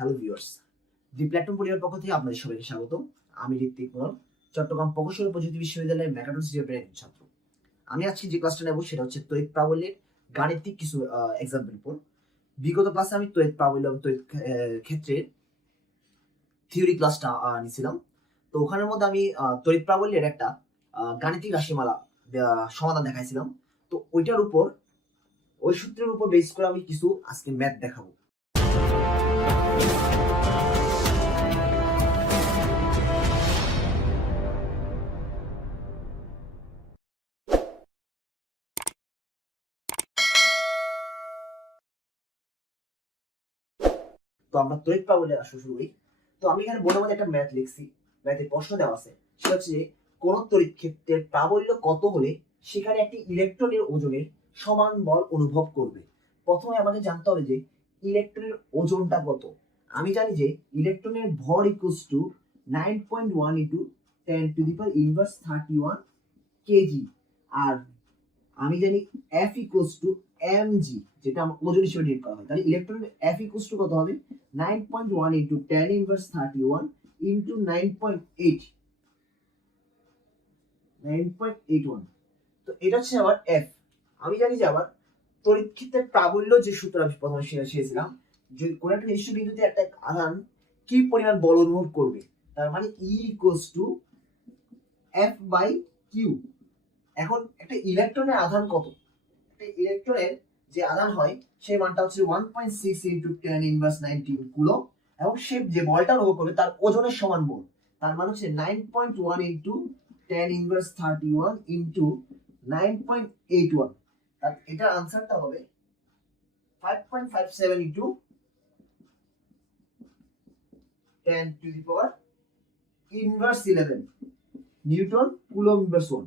Hello viewers, দি platform পরিবারের পক্ষ থেকে আপনাদের সবাইকে স্বাগতম। আমি হৃত্বিক মুরাল, চট্টগ্রাম প্রকৌশল ও প্রযুক্তি বিশ্ববিদ্যালয়ের মেকাট্রনিক্স ডিপার্টমেন্টের একজন ছাত্র। আমি আজকে যে ক্লাসটা নেব সেটা হচ্ছে তড়িৎ প্রাবল্যের গাণিতিক কিছু এক্সাম্পল উপর। বিগত ক্লাসে আমি তড়িৎ প্রাবল্য এবং তড়িৎ ক্ষেত্রের থিওরি ক্লাসটা নিয়েছিলাম। তো ওখানের মধ্যে আমি তড়িৎ প্রাবল্যের একটা গাণিতিক রাশিমালা সমাধান দেখাইছিলাম। তো ওইটার উপর, ওই সূত্রের উপর বেস করে আমি কিছু আজকে ম্যাথ দেখাবো। তো আমরা তড়িৎ প্রাবল্যের আসলে শুরু করি। তো আমি এখানে বোর্ডের মধ্যে একটা ম্যাথ লিখছি, ম্যাথের প্রশ্ন দেওয়া আছে। সেটা হচ্ছে যে কোন তড়িৎ ক্ষেত্রের প্রাবল্য কত হলে সেখানে একটি ইলেকট্রনের ওজনের সমান বল অনুভব করবে। প্রথমে আমাদের জানতে হবে যে ইলেকট্রনের ওজনটা কত। আমি জানি যে ইলেকট্রনের ভর equals to 9.1 into 10 to the power inverse 31 kg. আর আমি জানি F ইকুয়ালস টু mg, যেটা আমার ওজন হিসেবে নির্ণয় করা হয়। তাহলে ইলেকট্রনের F ইকুয়ালস টু কত হবে? 9.1 ইনটু 10 ইনভার্স 31 ইনটু 9.81। তো এটা হচ্ছে আমার F। আমি জানি যে আবার তড়িৎ ক্ষেত্রের প্রাবল্য যে সূত্র আমি প্রথমে শিখেছিলাম, যে কোন একটা নির্দিষ্ট বিন্দুতে একটা আধান কি পরিমাণ বল অনুভব করবে, তার মানে E equals to F by q. এখন একটা ইলেকট্রনের আধান কত? একটা ইলেকট্রনের যে আধান হয় সেই মানটা হচ্ছে 1.6 ইনটু 10 ইনভার্স 19 কুলম্ব, এবং সে যে বলটা অনুভব করবে তার ওজনের সমান বল। তার মানে হচ্ছে 9.1 ইনটু 10 ইনভার্স 31 ইনটু 9.81। তার এটার আনসারটা হবে 5.57 into 10 to the power inverse 11 Newton coulomb inverse 1।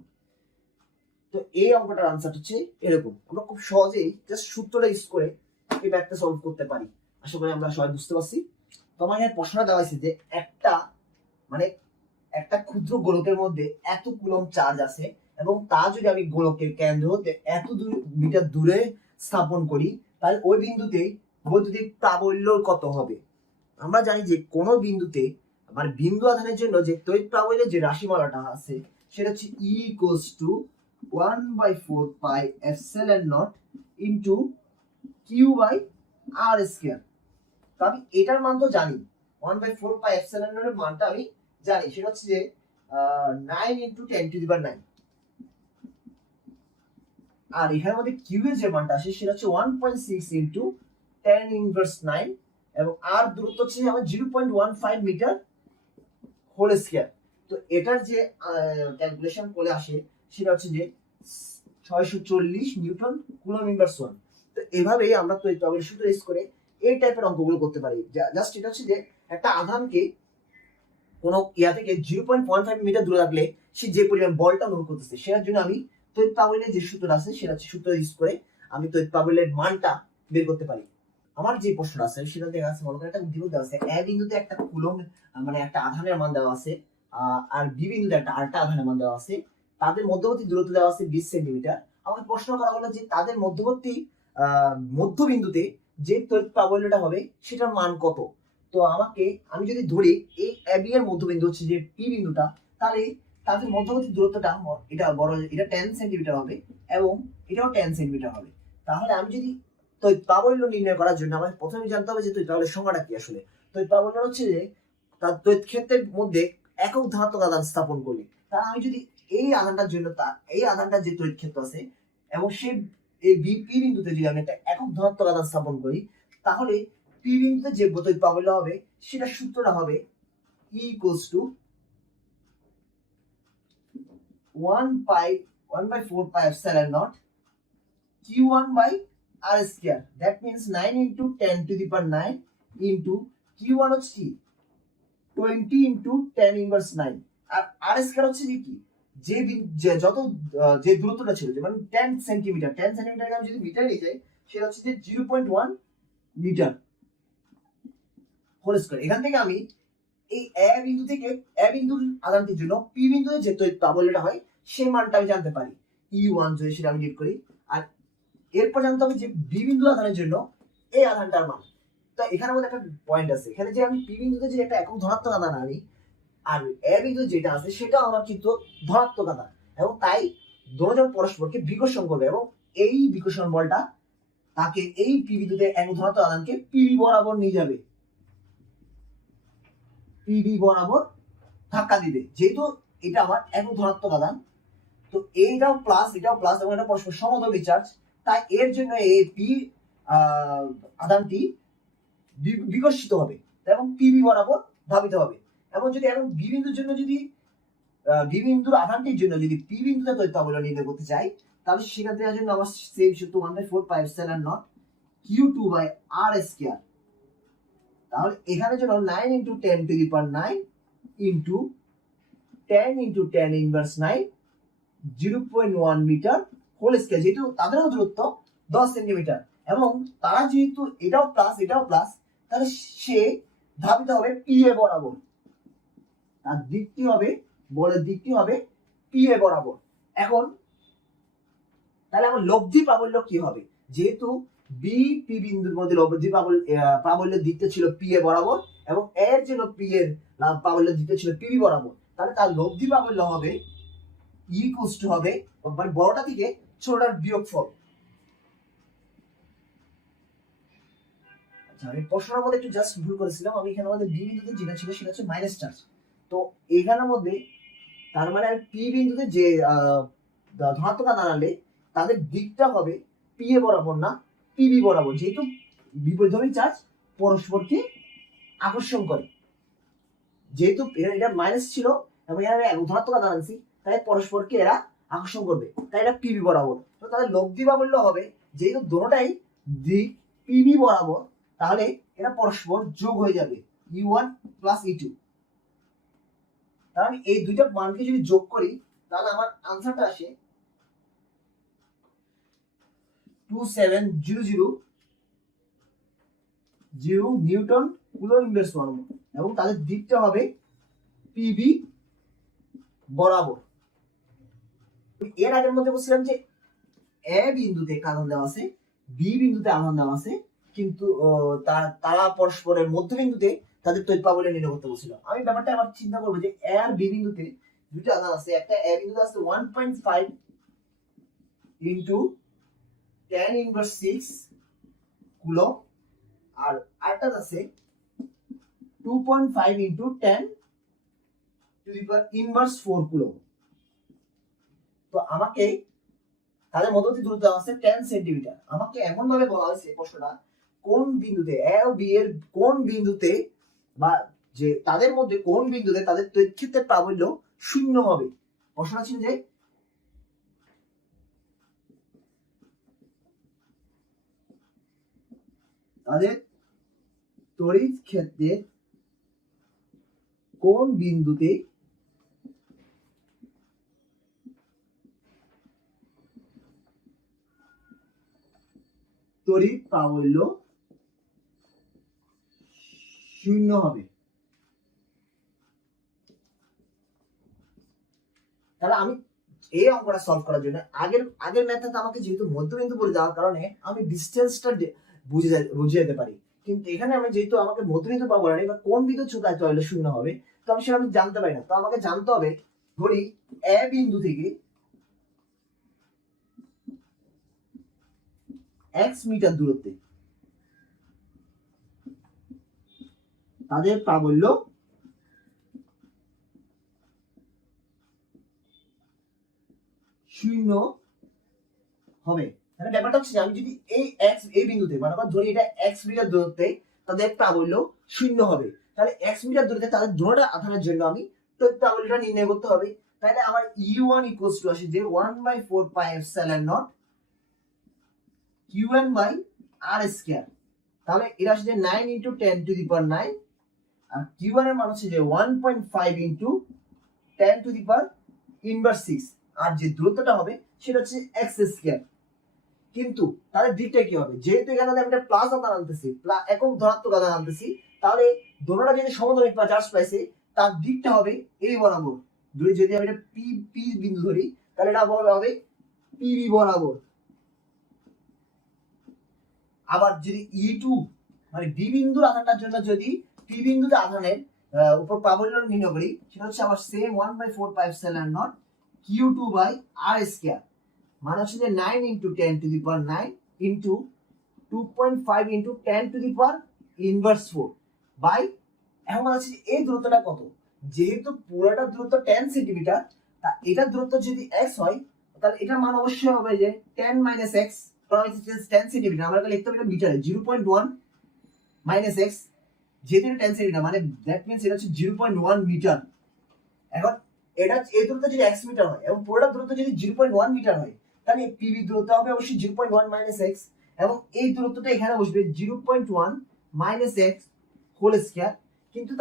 তো এই অঙ্কটার আনসার হচ্ছে এরকম। আমরা খুব সহজেই জাস্ট সূত্রটা ইউজ করে এই ম্যাথটা সলভ করতে পারি। আশা করি আমরা সবাই বুঝতে পারছি। তো আমার এখানে প্রশ্নটা দেওয়া হয়েছে যে একটা ক্ষুদ্র গোলকের মধ্যে এত কুলম্ব চার্জ আছে, এবং তা যদি আমি গোলকের কেন্দ্র হতে এত মিটার দূরে স্থাপন করি, তাহলে ওই বিন্দুতে বৈদ্যুতিক প্রাবল্য কত হবে। আমরা জানি যে কোন বিন্দুতে মানে বিন্দু আধানের জন্য যে তড়িৎ প্রাবল্যের যে রাশিমালাটা আছে সেটা হচ্ছে E equals to 1/4 pi epsilon naught into q by r square. তো আমি এটার মান তো জানি, 1/4 পাই এপসিলন নট এর মানটা আমি জানি, সেটা হচ্ছে যে 9 ইনটু 10 টু দি পাওয়ার 9। আর এখানের মধ্যে কিউ এর যে মানটা আসে সেটা হচ্ছে 1.6 ইনটু 10 ইনভার্স 9, এবং আর দূরত্ব হচ্ছে আমার 0.15 মিটার হোল স্কয়ার। তো এটার যে ক্যালকুলেশন করে আসে সেটা হচ্ছে যে 640 নিউটন কুলম্ব ইনভার্স 1। তো এভাবেই আমরা তড়িৎ প্রাবল্যের সূত্র ইউজ করে এই টাইপের অঙ্কগুলো করতে পারি। জাস্ট এটা হচ্ছে যে একটা আধানকে কোনো ইয়া থেকে 0.15 মিটার দূরে রাখলে সে যে পরিমাণ বলটা অনুভব করতেছে, সেটার জন্য আমি তড়িৎ প্রাবল্যের যে সূত্র আছে সেটা হচ্ছে সূত্র ইউজ করে আমি তড়িৎ প্রাবল্যের মানটা বের করতে পারি। আমার যে প্রশ্নটা আছে সেটা দেখা আছে, মনে করেন একটা উদ্দীপক দেওয়া আছে, এ বিন্দুতে একটা কুলম্ব মানে একটা আধানের মান দেওয়া আছে, আর বি বিন্দুতে একটা আরেকটা আধানের মান দেওয়া আছে, তাদের মধ্যবর্তী দূরত্ব দেওয়া আছে 20 সেন্টিমিটার। আমাকে প্রশ্ন করা হলো যে তাদের মধ্যবর্তী মধ্যবিন্দুতে যে তড়িৎ প্রাবল্যটা হবে সেটার মান কত। তো আমি যদি ধরি এই এ বি এর মধ্যবিন্দু হচ্ছে যে পি বিন্দুটা, তাহলে তাদের মধ্যবর্তী দূরত্বটা এটা বড়, এটা 10 সেন্টিমিটার হবে, এবং এটাও 10 সেন্টিমিটার হবে। তাহলে আমি যদি তড়িৎ প্রাবল্য নির্ণয় করার জন্য আমাকে প্রথমে জানতে হবে যে তড়িৎ প্রাবল্যের সংজ্ঞাটা কি। আসলে তড়িৎ প্রাবল্য হচ্ছে যে তার তড়িৎ ক্ষেত্রের মধ্যে একক ধনাত্মক আধান স্থাপন করি। তাহলে আমি যদি এই আধানটার জন্য এই আধানটার যে তড়িৎ ক্ষেত্র আছে, এবং সেই এই পি বিন্দুতে যদি আমি একটা একক ধনাত্মক আধান স্থাপন করি, তাহলে পি বিন্দুতে যে তড়িৎ প্রাবল্য হবে সেটা সূত্রটা হবে E equals to 1/4 pi epsilon naught Q1 by r square. That means 9 into 10 to the power 9 into Q1 হচ্ছে কি 20 ইনটু 10 ইনভার্স 9, আর আর স্কয়ার হচ্ছে কি যত যে দূরত্বটা ছিল, মানে 10 সেন্টিমিটার, 10 সেন্টিমিটারকে আমি যদি মিটার নিয়ে যাই সেটা হচ্ছে যে 0.1 মিটার হোল স্কয়ার। এখান থেকে আমি এই এ বিন্দু থেকে এ বিন্দুর আধানটির জন্য পি বিন্দুতে যে তড়িৎ প্রাবল্যটা হয় সেই মানটা আমি জানতে পারি, E1 যদি সেটা আমি নিট করি। আর এরপর জানতে হবে যে বি বিন্দু আধানের জন্য এই আধানটার মান। তো তো এখানের মধ্যে একটা পয়েন্ট আছে, এখানে যে আমি পি বিন্দুতে যে একটা একক ধনাত্মক আধান আনি আর এ বিন্দু যেটা আছে সেটাও আমার কিন্তু ধনাত্মক আধান, এবং তাই দুজন পরস্পরকে বিকর্ষণ করবে এবং এই বিকর্ষণ বলটা তাকে এই পি বিন্দুতে একক ধনাত্মক আধানকে পিবি বরাবর নিয়ে যাবে, পিবি বরাবর ধাক্কা দিবে। যেহেতু এটা আমার একক ধনাত্মক আধান, তো এটাও প্লাস এবং এটা পরস্পর সমধর্মী চার্জ, তাই এর জন্য এই পি আধানটি বিকর্ষিত হবে এবং পিবি বরাবর ধাবিত হবে। এবং যদি এখন বি বিন্দুর জন্য যদি বি বিন্দুর আধানটির জন্য যদি পি বিন্দুতে তড়িৎ প্রাবল্য নির্ণয় করতে চাই, তাহলে সেখান থেকে জন্য আমার সেম সূত্র 1/4πε0 q2/r²। তাহলে এখানে জন্য 9 × 10⁹ ইন্টু 10 × 10⁻৯ 0.1 মিটার হোল স্কয়ার, যেহেতু তাদের দূরত্ব 10 সেন্টিমিটার এবং তারা যেহেতু এটাও প্লাস, তাহলে সে ধাবিত হবে পি এ বরাবর, তার দিকটি হবে বলের দিকটি হবে পি এ বরাবর। এখন তাহলে আমার লব্ধি প্রাবল্য কি হবে? যেহেতু বি পি বিন্দুর মধ্যে লব্ধি প্রাবল্যের দিকটা ছিল পি এ বরাবর এবং এর জন্য পি এর প্রাবল্যের দিকটা ছিল পিবি বরাবর, তাহলে তার লব্ধি প্রাবল্য হবে হবে মানে বড়টা থেকে ছোটটার বিয়োগফল। আচ্ছা, আমি প্রশ্নের মধ্যে একটু জাস্ট ভুল করেছিলাম, আমি এখানে আমাদের বি বিন্দুতে যেটা ছিল সেটা হচ্ছে মাইনাস চার্জ, তো এখানের মধ্যে তার মানে আমি পি বিন্দুতে যে ধনাত্মক আধান আনলে তাদের দিকটা হবে পি এ বরাবর না পিবি বরাবর, যেহেতু বিপরীতধর্মী চার্জ পরস্পরকে আকর্ষণ করে। যেহেতু এটা মাইনাস ছিল এবং এখানে ধনাত্মক আধান আনছি, তাই পরস্পরকে এরা আকর্ষণ করবে, তাই এটা পিবি বরাবর। তো তাদের লব্ধি প্রাবল্য হবে যেহেতু দুটোটাই দিক পিবি বরাবর, তাহলে এরা পরস্পর যোগ হয়ে যাবে E1 + E2। তাহলে আমি এই দুইটা মানকে যদি যোগ করি তাহলে আমার আনসারটা আসে 2700 নিউটন কুলম্ব ইনভার্স ওয়ান, এবং তাদের দিকটা হবে পিবি বরাবর। এর আগের মধ্যে বলছিলাম যে এ বিন্দুতে আধান দেওয়া আছে, বি বিন্দুতে আধান দেওয়া আছে, কিন্তু তারা পরস্পরের মধ্যবিন্দুতে তাদের তড়িৎ প্রাবল্য নির্ণয় করতে বলছিল। আমি ব্যাপারটা আবার চিন্তা করবো যে এ আর বি বিন্দুতে দুটো আধান আছে, একটা এ বিন্দুতে আছে 1.5 × 10⁻6 কুলম্ব আর আরেকটা আছে 2.5 × 10⁻⁴ কুলম্ব। তো আমাকে তাদের মধ্যবর্তী দূরত্ব আছে 10 সেন্টিমিটার। আমাকে এমন ভাবে বলা হয়েছে প্রশ্নটা কোন বিন্দুতে এ ও বি এর কোন বিন্দুতে বা যে তাদের মধ্যে কোন বিন্দুতে তাদের তড়িৎ ক্ষেত্রের প্রাবল্য 0 হবে। প্রশ্নটা ছিল যে তাদের তড়িৎ ক্ষেত্রের কোন বিন্দুতে তড়িৎ প্রাবল্য 0 হবে। তাহলে আমি এই অঙ্কটা সলভ করার জন্য আগের মেথড আমাকে যেহেতু মধ্যবিন্দু বলে দেওয়ার কারণে আমি ডিসটেন্সটা বুঝে যেতে পারি, কিন্তু এখানে আমি যেহেতু আমাকে মধ্যবিন্দু পাবো না বা কোন বিন্দু ছোটায় তাহলে 0 হবে, তো আমি সেটা আমি জানতে পারি না। তো আমাকে জানতে হবে ধরি এ বিন্দু থেকে x মিটার দূরত্বে তাদের প্রাবল্য 0 হবে। তাহলে ব্যাপারটা হচ্ছে আমি যদি এই বিন্দুতে মানে ধরি এটা x মিটার দূরত্বে তাদের প্রাবল্য 0 হবে, তাহলে x মিটার দূরত্বে তাদের দুটো আধানের জন্য আমি তড়িৎ প্রাবল্যটা নির্ণয় করতে হবে। তাহলে আমার E1 = আসে যে 1/4πε0 Qn/r²। তাহলে এটা আসে যে 9 × 10⁹ আর Q1 এর মান হচ্ছে যে 1.5 × 10⁻⁻6 আর যে দূরত্বটা হবে সেটা হচ্ছে x²। কিন্তু তাদের দিকটা কি হবে? যেহেতু এখানে আমি একটা প্লাস আধান আনতেছি, একক ধনাত্মক আধান আনতেছি, তাহলে দুটোটা যদি সমধর্মী চার্জ পাইছে তার দিকটা হবে এই বরাবর। যদি আমি এটা পি বিন্দু ধরি তাহলে এটা হবে পিবি বরাবর। আবার যদি E2 মানে বি বিন্দুর আধানটার জন্য যদি পি বিন্দুতে আধানের উপর প্রাবল্য নির্ণয় করি, সেটা হচ্ছে আবার সেম 1/4πε0 q2/r², মানে হচ্ছে যে 9 × 10⁹ ইন্টু 2.5 × 10⁻⁴ বাই, এখন মানে হচ্ছে এই দূরত্বটা কত, যেহেতু পুরোটা দূরত্ব 10 সেন্টিমিটার, তা এটার দূরত্ব যদি x হয় তাহলে এটার মান অবশ্যই হবে যে 10 - x, কারণ এটা 10 সেন্টিমিটার, আমরা লিখতে হবে এটা মিটারে, 0.1 - x, যেহেতু এটা 10 সেন্টিমিটার মানে দ্যাট মিন্স এটা হচ্ছে 0.1 মিটার। এখন এটা এই দূরত্ব যদি x মিটার হয় এবং পুরোটা দূরত্ব যদি 0.1 মিটার হয়, তাহলে পিবি দূরত্ব হবে অবশ্যই 0.1 - x, এবং এই দূরত্বটা এখানে বসবে 0.1 - x হোল স্কয়ার। কিন্তু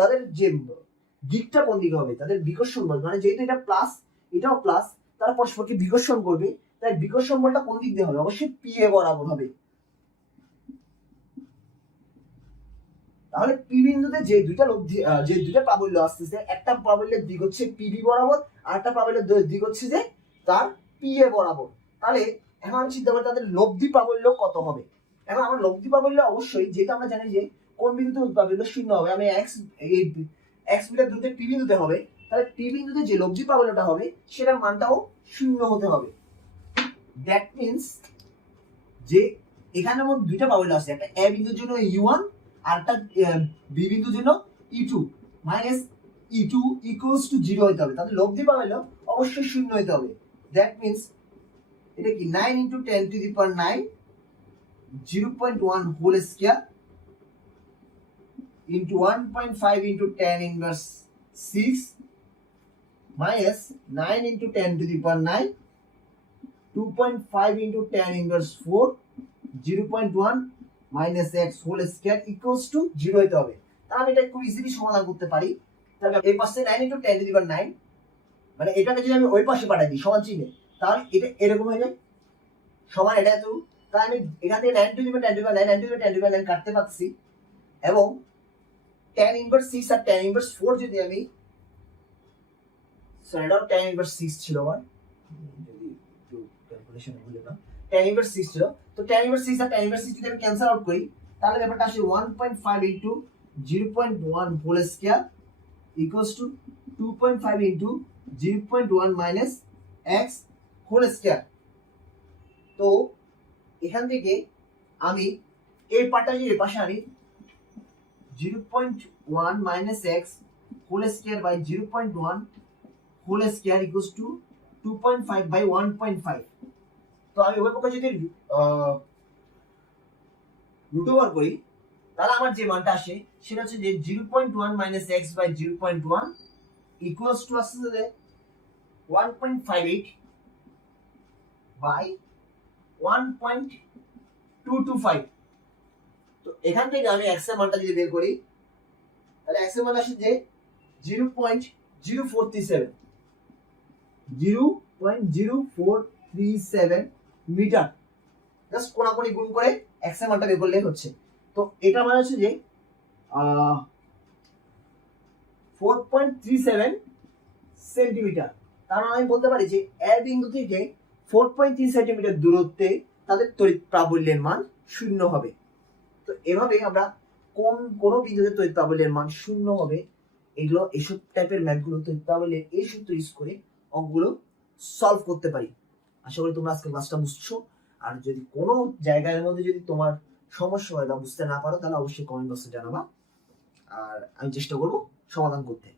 তাদের যে দিকটা কোন দিকে হবে, তাদের বিকর্ষণ বল, মানে যেহেতু এটা প্লাস এটাও প্লাস, তারা পরস্পরকে বিকর্ষণ করবে, তাই বিকর্ষণ বলটা কোন দিক দিয়ে হবে, অবশ্যই পি এ বরাবর হবে। তাহলে পি বিন্দুতে যে দুইটা প্রাবল্য আসতেছে, একটা প্রাবল্যের দিক হচ্ছে পিবি বরাবর, আর একটা প্রাবল্যের দিক হচ্ছে যে তার পি এ বরাবর। তাহলে এখন আমি চিন্তা করি তাদের লব্ধি প্রাবল্য কত হবে। এখন আমার লব্ধি প্রাবল্য অবশ্যই, যেটা আমরা জানি যে কোন বিন্দুতে প্রাবল্য শূন্য হবে, আমি x মিটার দূরত্বে পি বিন্দুতে হবে, তাহলে পি বিন্দুতে যে লব্ধি প্রাবল্যটা হবে সেটার মানটাও শূন্য হতে হবে। দ্যাট মিন্স যে এখানের মধ্যে দুইটা প্রাবল্য আছে, একটা এ বিন্দুর জন্য u1 আর একটা বি বিন্দুর জন্য e2 minus e2 equals to 0 হতে হবে, তাহলে লব্ধি প্রাবল্য অবশ্যই শূন্য হতে হবে। দ্যাট মিন্স এটা কি 9 × 10⁹ 0.1 whole square into 1.5 × 10⁻⁶ minus 9 × 10⁹ 2.5 × 10⁻⁴ 0.1 minus x whole square equals to 0 হতে হবে। তাহলে আমি এটা খুব ইজিলি সমাধান করতে পারি। তাহলে এই পাশে 9 × 10⁹, মানে এটাকে যদি আমি ওই পাশে পাঠাই দিই সমান চিহ্নে, তাহলে এটা এরকম হয়ে যায় সমান এটা এত, তাহলে আমি এখান থেকে 9 × 10⁹ কাটতে পারছি, এবং tan−6 আর tan−4 যদি আমি এটা tan−6 ছিল, আমার যদি একটু ক্যালকুলেশন ভুলে না, tan−6 ছিল, তো tan−6 আর tan−6 যদি আমি ক্যান্সেল আউট করি, তাহলে ব্যাপারটা আসে 1.5 × 0.1 whole square equals to 2.5 × 0.1 minus x whole square. তো এখান থেকে আমি এই পার্টটা যদি এর পাশে আনি, 0.1 minus x whole square by 0.1 whole square equals to 2.5 by 1.5, তো আমি উভয় পক্ষে যদি রুট ওভার করি, তাহলে আমার যে মানটা আসে সেটা হচ্ছে যে 0.1 minus x by 0.1 equals to আসছে যে 1.58 by 1.225। তো এখান থেকে আমি x এর মানটা যদি বের করি, তাহলে x এর মান আসে যে 0.0437 মিটার, জাস্ট কোণাকুণি গুণ করে x এর মানটা বের করলেই হচ্ছে। তো এটা মানে হচ্ছে যে 4.37 সেন্টিমিটার। তার মানে আমি বলতে পারি যে এ বিন্দু থেকে 4.3 সেন্টিমিটার দূরত্বে তাদের তড়িৎ প্রাবল্যের মান শূন্য হবে। তো এভাবে আমরা কোন বিন্দুতে তড়িৎ প্রাবল্যের মান শূন্য হবে, এগুলো এইসব টাইপের ম্যাথগুলো তড়িৎ প্রাবল্যের এই সূত্র ইউজ করে অঙ্কগুলো সলভ করতে পারি। আশা করি তোমরা আজকে ক্লাসটা বুঝছো। আর যদি কোনো জায়গার মধ্যে যদি তোমার সমস্যা হয় বা বুঝতে না পারো, তাহলে অবশ্যই কমেন্ট বক্সে জানাবা, আর আমি চেষ্টা করবো সমাধান করতে।